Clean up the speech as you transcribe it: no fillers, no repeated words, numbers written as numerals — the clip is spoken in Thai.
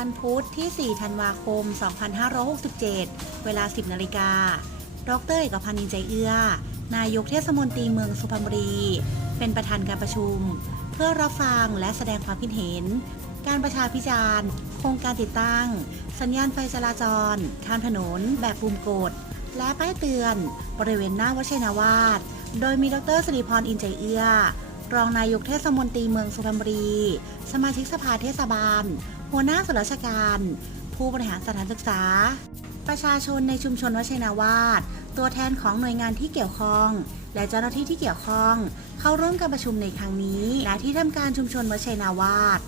วันพุธที่ 4 ธันวาคม 2567 เวลา 10 นาฬิกา ดร.เอกพ ใจเอื้อนายกเทศมนตรีเมืองสุพรรณบุรีเป็นประธานการประชุมเพื่อรับฟังและแสดงความคิดเห็นการประชาพิจารณ์โครงการติดตั้งสัญญาณไฟจราจรข้ามถนนแบบปุ่มกดและป้ายเตือนบริเวณหน้าวัดชัยนาวาสโดยมีดร.สิริพร ใจเอื้อรองนายกเทศมนตรีเมืองสุพรรณบุรีสมาชิกสภาเทศบาลหัวหน้าส่วนราชการผู้บริหารสถานศึกษาประชาชนในชุมชนวัดชัยนาวาสตัวแทนของหน่วยงานที่เกี่ยวข้องและเจ้าหน้าที่ที่เกี่ยวข้องเข้าร่วมการประชุมในครั้งนี้ณที่ทำการชุมชนวัดชัยนาวาส